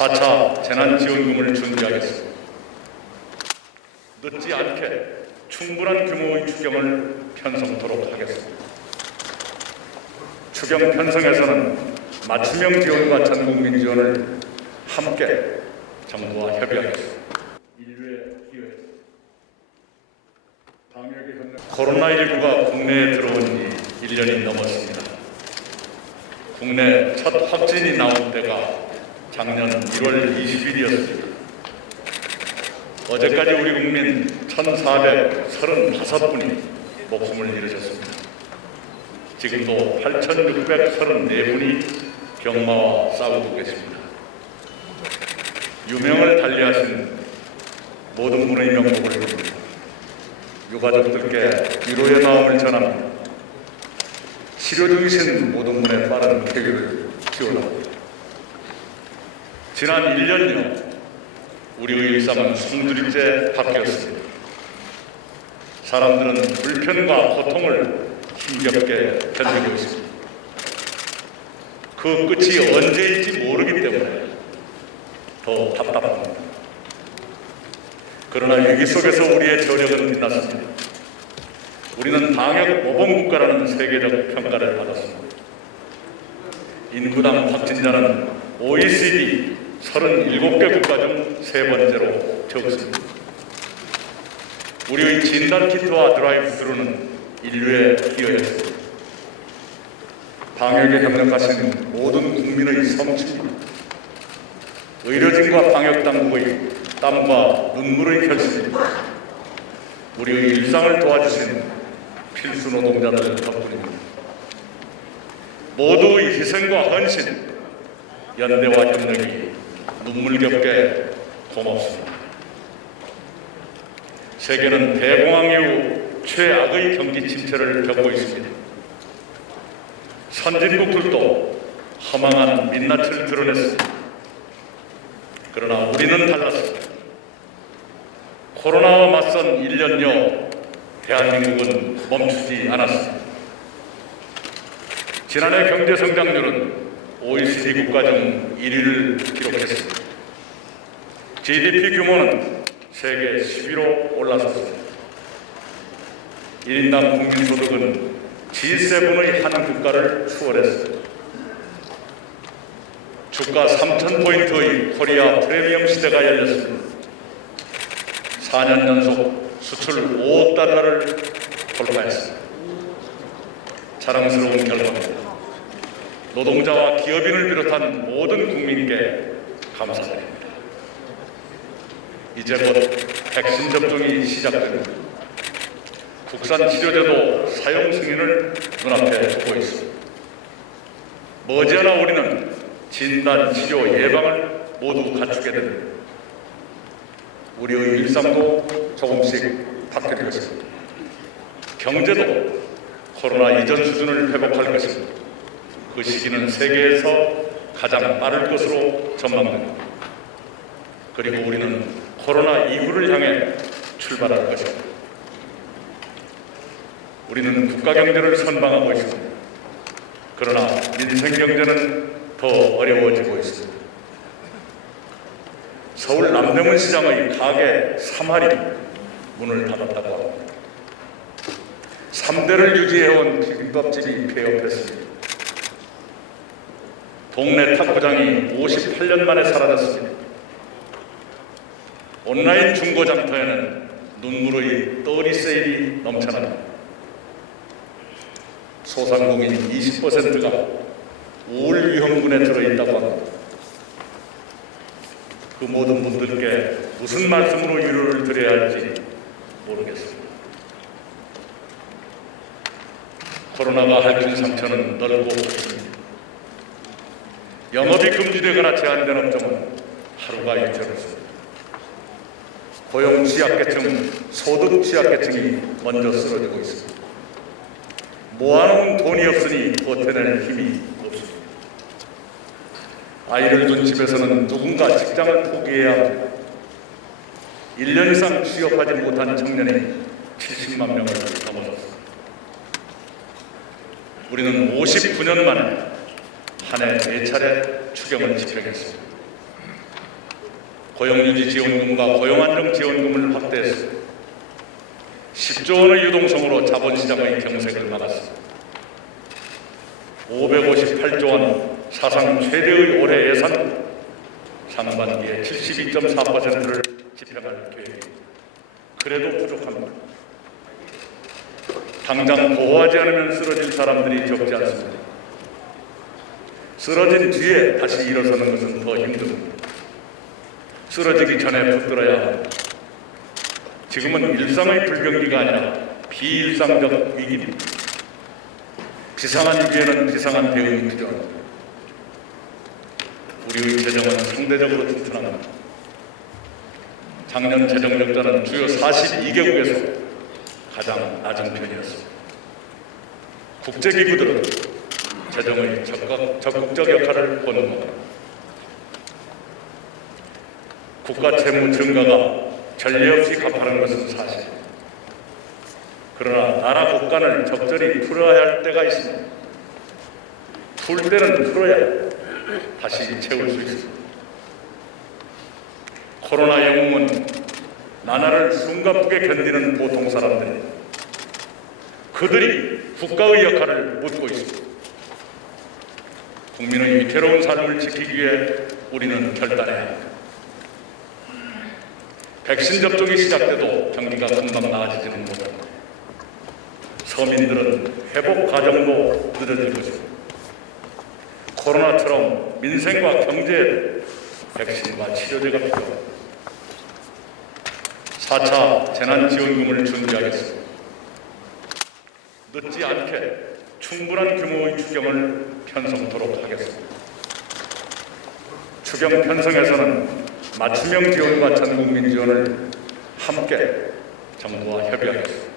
4차 재난지원금을 준비하겠습니다. 늦지 않게 충분한 규모의 추경을 편성토록 하겠습니다. 추경 편성에서는 맞춤형 지원과 전국민 지원을 함께 정부와 협의하겠습니다. 인류에 기여해서 방역의 협력 코로나19가 국내에 들어온 지 1년이 넘었습니다. 국내 첫 확진이 나온 때가 작년 1월 20일이었습니다. 어제까지 우리 국민 1,435분이 목숨을 잃으셨습니다. 지금도 8,634분이 병마와 싸우고 계십니다. 유명을 달리하신 모든 분의 명복을 빕니다. 유가족들께 위로의 마음을 전합니다. 치료 중이신 모든 분의 빠른 쾌유를 기원합니다. 지난 1년여 우리의 일상은 숨들이째 바뀌었습니다. 사람들은 불편과 고통을 힘겹게 견디고 있습니다. 그 끝이 언제일지 모르기 때문에 더 답답합니다. 그러나 위기 속에서 우리의 저력은 빛났습니다. 우리는 방역 모범 국가라는 세계적 평가를 받았습니다. 인구당 확진자는 OECD 37개 국가 중 세 번째로 적습니다. 우리의 진단 키트와 드라이브 스루는 인류에 기여했습니다. 방역에 협력하신 모든 국민의 성취입니다. 의료진과 방역 당국의 땀과 눈물의 결실입니다. 우리의 일상을 도와주신 필수 노동자들 덕분입니다. 모두의 희생과 헌신, 연대와 협력이 눈물겹게 고맙습니다. 세계는 대공황 이후 최악의 경기 침체를 겪고 있습니다. 선진국들도 허망한 민낯을 드러냈습니다. 그러나 우리는 달랐습니다. 코로나와 맞선 1년여 대한민국은 멈추지 않았습니다. 지난해 경제 성장률은 OECD 국가 중 1위를 기록했습니다. GDP 규모는 세계 10위로 올라섰습니다. 1인당 국민소득은 G7의 한 국가를 추월했습니다. 주가 3,000포인트의 코리아 프리미엄 시대가 열렸습니다. 4년 연속 수출 5억 달러를 돌파했습니다. 자랑스러운 결과입니다. 노동자와 기업인을 비롯한 모든 국민께 감사드립니다. 이제 곧 백신 접종이 시작됩니다. 국산 치료제도 사용 승인을 눈앞에 두고 있습니다. 머지않아 우리는 진단, 치료, 예방을 모두 갖추게 됩니다. 우리의 일상도 조금씩 바뀔 것입니다. 경제도 코로나 이전 수준을 회복할 것입니다. 그 시기는 세계에서 가장 빠를 것으로 전망됩니다. 그리고 우리는 코로나 이후를 향해 출발할 것입니다. 우리는 국가 경제를 선방하고 있습니다. 그러나 민생 경제는 더 어려워지고 있습니다. 서울 남대문 시장의 가게 3할이 문을 닫았다고 합니다. 3대를 유지해온 비빔밥집이 폐업했습니다. 동네 탁구장이 58년 만에 사라졌습니다. 온라인 중고 장터에는 눈물의 떠리 세일이 넘쳐납니다. 소상공인 20%가 우울 위험군에 들어있다고 합니다. 그 모든 분들께 무슨 말씀으로 위로를 드려야 할지 모르겠습니다. 코로나가 핥힌 상처는 넓고 깊습니다. 영업이 금지되거나 제한된 업종은 하루가 일처롭습니다. 고용 취약계층, 소득 취약계층이 먼저 쓰러지고 있습니다. 모아놓은 돈이 없으니 버텨낼 힘이 없습니다. 아이를 둔 집에서는 누군가 직장을 포기해야 합니다. 1년 이상 취업하지 못한 청년이 70만 명을 넘어섰습니다. 우리는 59년 만에 한 해 네 차례 추경을 집행했습니다. 고용유지 지원금과 고용안정 지원금을 확대해서 10조 원의 유동성으로 자본시장의 경색을 막았습니다. 558조 원 사상 최대의 올해 예산 상반기에 72.4%를 집행할 계획입니다. 그래도 부족합니다. 당장 보호하지 않으면 쓰러질 사람들이 적지 않습니다. 쓰러진 뒤에 다시 일어서는 것은 더 힘듭니다. 쓰러지기 전에 붙들어야 합니다. 지금은 일상의 불경기가 아니라 비일상적 위기입니다. 비상한 위기에는 비상한 대응이 필요합니다. 우리의 재정은 상대적으로 튼튼합니다. 작년 재정 적자는 주요 42개국에서 가장 낮은 편이었습니다. 국제기구들은 재정의 적극, 적극적 역할을 권고합니다. 국가 채무 증가가 전례 없이 가파른 것은 사실입니다. 그러나 나라 국간을 적절히 풀어야 할 때가 있습니다. 풀 때는 풀어야 다시 채울 수 있습니다. 코로나 영웅은 나날을 숨가쁘게 견디는 보통 사람들이 그들이 국가의 역할을 묻고 있습니다. 국민의 위태로운 삶을 지키기 위해 우리는 결단해야 합니다. 백신 접종이 시작돼도 경기가 금방 나아지지는 못합니다. 서민들은 회복 과정도 늦어질 것입니다. 코로나처럼 민생과 경제에 백신과 치료제가 필요합니다. 4차 재난지원금을 준비하겠습니다. 늦지 않게 충분한 규모의 추경을 편성토록 하겠습니다. 추경 편성에서는 맞춤형 지원과 전 국민 지원을 함께 정부와 협의하겠습니다.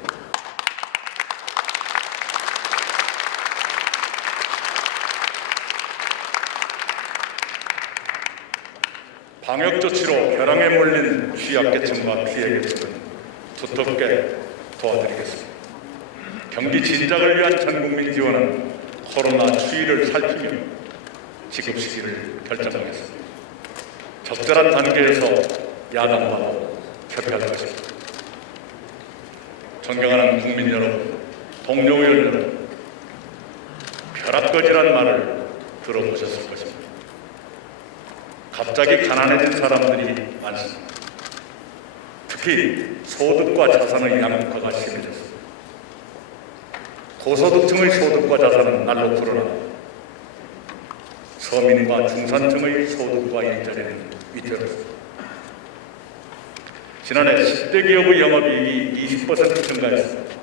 방역 조치로 벼랑에 몰린 취약계층과 피해계층은 두텁게 도와드리겠습니다. 경기 진작을 위한 전국민 지원은 코로나 추이를 살피며 지급 시기를 결정하겠습니다. 적절한 단계에서 야당과도 협의할 것입니다. 존경하는 국민 여러분, 동료 의원 여러분, 벼락거지란 말을 들어보셨을 것입니다. 갑자기 가난해진 사람들이 많습니다. 특히 소득과 자산의 양극화가 심해졌습니다. 고소득층의 소득과 자산은 날로 불어나 서민과 중산층의 소득과 일자리는 위태롭습니다. 지난해 10대 기업의 영업이익이 20% 증가했습니다.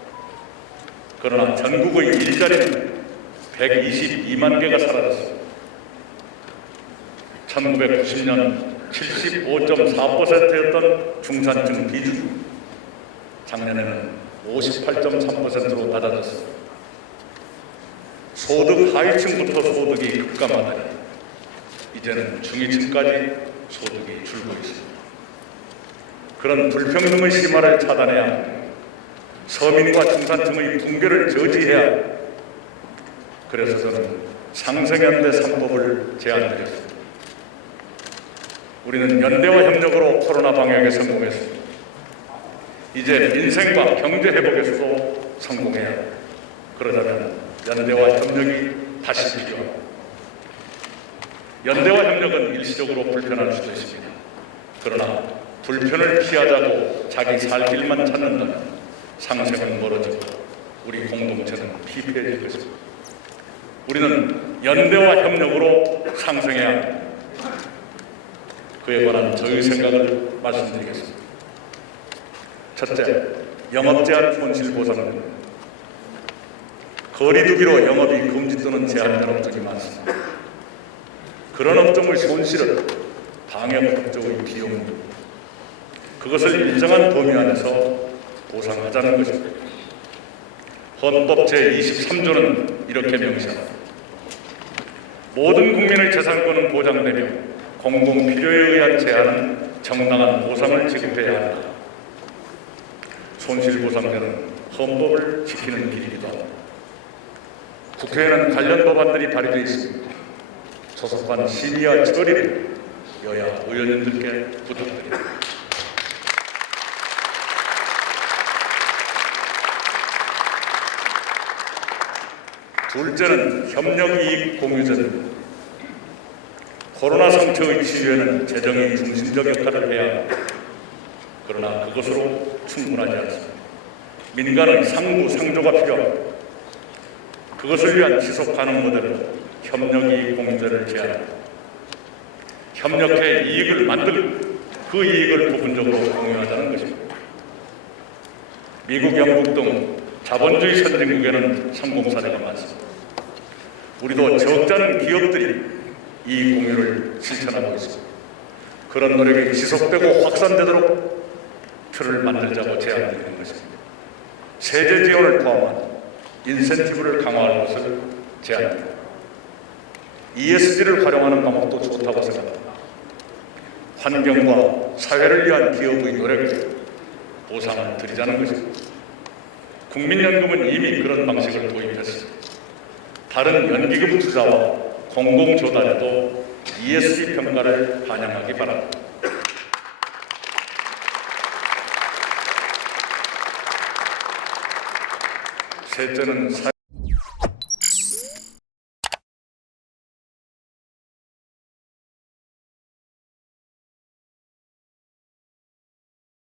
그러나 전국의 일자리는 122만 개가 사라졌습니다. 1990년 75.4%였던 중산층 비중 작년에는 58.3%로 낮아졌습니다. 소득 하위층부터 소득이 급감하다니 이제는 중위층까지 소득이 줄고 있습니다. 그런 불평등의 심화를 차단해야. 서민과 중산층의 붕괴를 저지해야. 그래서 저는 상생연대 3법을 제안드렸습니다. 우리는 연대와 협력으로 코로나 방역에 성공했습니다. 이제 민생과 경제 회복에서도 성공해야 합니다. 그러자면 연대와 협력이 다시 필요합니다. 연대와 협력은 일시적으로 불편할 수도 있습니다. 그러나 불편을 피하자고 자기 살 길만 찾는다면 상생은 멀어지고 우리 공동체는 피폐해질 것입니다. 우리는 연대와 협력으로 상생해야 합니다. 그에 관한 저희 생각을 말씀드리겠습니다. 첫째, 영업 제한 손실 보상입니다. 거리두기로 영업이 금지 또는 제한된 업종이 많습니다. 그런 업종의 손실은 방역 국적의 비용입니다. 그것을 일정한 범위 안에서 보상하자는 것입니다. 헌법 제23조는 이렇게 명시합니다. 모든 국민의 재산권은 보장되며 공공 필요에 의한 제한은 정당한 보상을 지급해야 한다. 손실보상제는 헌법을 지키는 길이기도 합니다. 국회에는 관련 법안들이 발의되어 있습니다. 소속한 심의와 처리를 여야 의원님들께 부탁드립니다. 둘째는 협력이익 공유제입니다. 코로나 상처의 치유에는 재정이 중심적 역할을 해야 합니다. 그러나 그것으로 충분하지 않습니다. 민간은 상부 상조가 필요합니다. 그것을 위한 지속 가능 모델로 협력이익 공유제를 제안합니다. 협력해 이익을 만들고 그 이익을 부분적으로 공유하자는 것입니다. 미국, 영국 등 자본주의 선진국에는 성공 사례가 많습니다. 우리도 적잖은 기업들이 이 공유를 실천하고 있습니다. 그런 노력이 지속되고 확산되도록 틀을 만들자고 제안드리는 것입니다. 세제 지원을 포함한 인센티브를 강화할 것을 제안합니다. ESG를 활용하는 방법도 좋다고 생각합니다. 환경과 사회를 위한 기업의 노력에 보상을 드리자는 것입니다. 국민연금은 이미 그런 방식을 도입했습니다. 다른 연기금 투자와 공공조달에도 ESG 평가를 반영하기 바랍니다. 셋째는 사